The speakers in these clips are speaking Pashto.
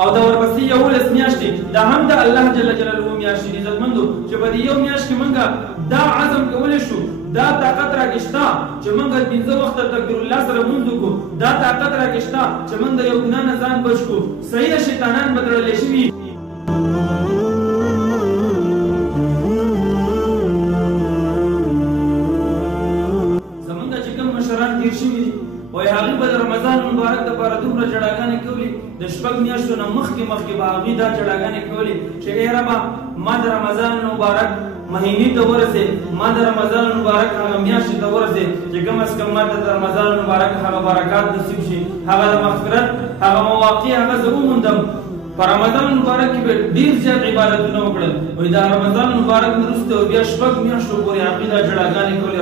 او دا ورپسې 11 میاشتې دا هم د الله جل جلاله میاشتې دي عزتمندو چې په دې یو میاشت کې موږ دا عزم کولی شو دا طاقت راکې شته چې موږ 15 وخته تکبیر الله سره لمونځ وکړو دا طاقت راکې شته چې موږ د یو ګناه نه ځان بچ کړو صحیح شیطانان به تړلی شوي زمونږ چې کوم مشران تېر شوي دي وایي هغوی به د رمضان مبارک دپاره دومره جړاګانې کولې د شپږ میاشتو نه مخکې به هغوی دا جړاګانې کولې چې ای ربه ما د رمضان مبارک مهینې ته ورسې ما د رمضان مبارک هغه میاشتې ته ورسې چې کم از کم ما ته د رمضان مبارک هغه برکات نصیب شي هغه د مغفرت هغه مواقع هغه زه وموندم په رمضان مبارک کې به ډېر زیات عبادتونه وکړل وایي دا رمضان مبارک نه وروسته بیا شپږ میاشتو پورې هغوی دا جړاګانې کولې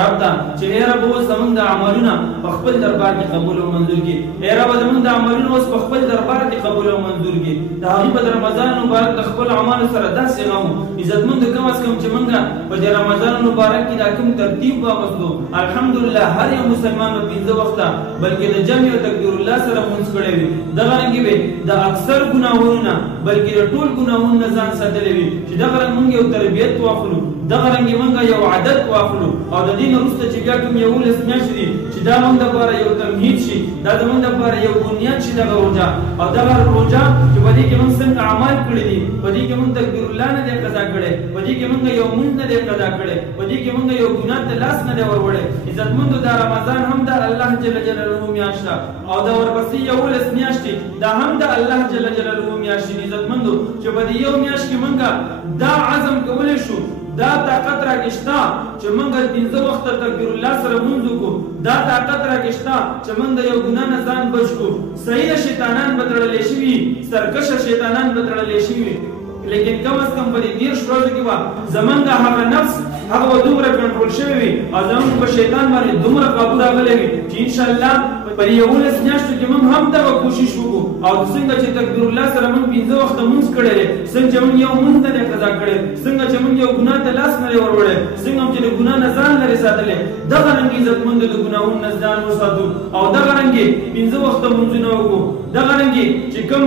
رب ته چې ای رب اوس زمونږ د عملونه په خپل دربار کې قبول او منظور کړي ای رب زمونږ د عملونه اوس په خپل دربار کې قبول او منظور کړي د هغوی په رمضان مبارک د خپل اعمالو سره داسې غم عزتمند کم از کم چې موږ په دې رمضان مبارک کې دا کوم ترتیب واغوستو الحمدلله هر یو مسلمان په 15 وخته بلکې د جمع او تکبیر الله سره لمونځ کړی وي دغه رنګې به د اکثر ګناهونو بلکې د ټول ګناهونو نه ځان ساتلی وي چې دغه رنګ موږ یو تربیت واخلو دغه رنګې موږ یو عادت واخلو او د دې نه وروسته چې بیا کوم 11 میاشتې دي چې دا موږ دپاره یو تمهید شي دا زموږ دپاره یو بنیاد شي دغه روژه او دغه روژه چې په دې کې موږ څنګه اعمال کړي دي په دې کې موږ تکبیر الله نه دی قضا کړی په دې کې موږ یو مونځ نه دی قضا کړی په دې کې موږ یو ګناه ته لاس نه دی وروړی عزتمندو دا رمضان هم د الله جل جلاله میاشت ده او دا ورپسې 11 میاشتې دا هم د الله جل جلاله میاشت دي عزتمندو چې په دې یو میاشت کې موږ دا عزم کولی شو دا طاقت راکې شته چې موږ 15 وخته تکبیر الله سره لمونځ وکړو دا طاقت راکې شته چې موږ د یو ګناه نه ځان بچ کړو صحیح شیطانان به تړلی شوي سرکشه شیطانان به تړلی شوي لیکن کم از کم په دې 10 ورځو کې به زمونږ هغه نفس هغه دومره کنټرول شوی وي او زمونږ په شیطان باندې دومره قابو راغلی وي چې انشاءالله په 11 میاشتو کې موږ هم دغه کوشش وکړو او څنګه چې تکبیر الله سره موږ 15 وخته لمونځ کړی دی څنګه چې موږ یو مونځ نه دی قضا کړی څنګه چې موږ یو ګناه ته لاس نه دی وروړی څنګه چې د ګناه نه ځان لرې ساتلی دغه رنګې عزتمندو د ګناهونو نه ځان وساتو او دغه رنګې 15 وخته لمونځونه وکړو دغه رنګې چې کوم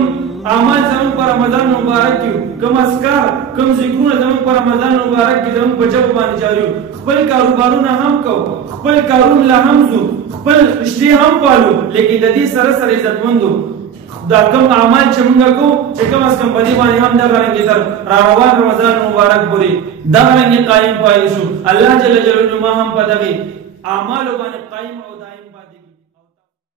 اعمال زموږ په رمضان مبارک کې کوم اذکار کوم ذکرونه زموږ په رمضان مبارک کې زموږ په ژبه باندې جاري خپل کاروبارونه هم کوو خپل کارونه لا هم ځو خپل رشتې هم پالو لیکن د دې سره سره عزتمندو دا کوم اعمال چې موږ کوو چې کم از کم په دې باندې هم دغه رنګې تر را روان رمضان مبارک پورې دغه رنګې قایم پایې شو الله جل جلاله ما هم په دغې اعمالو باندې قایم او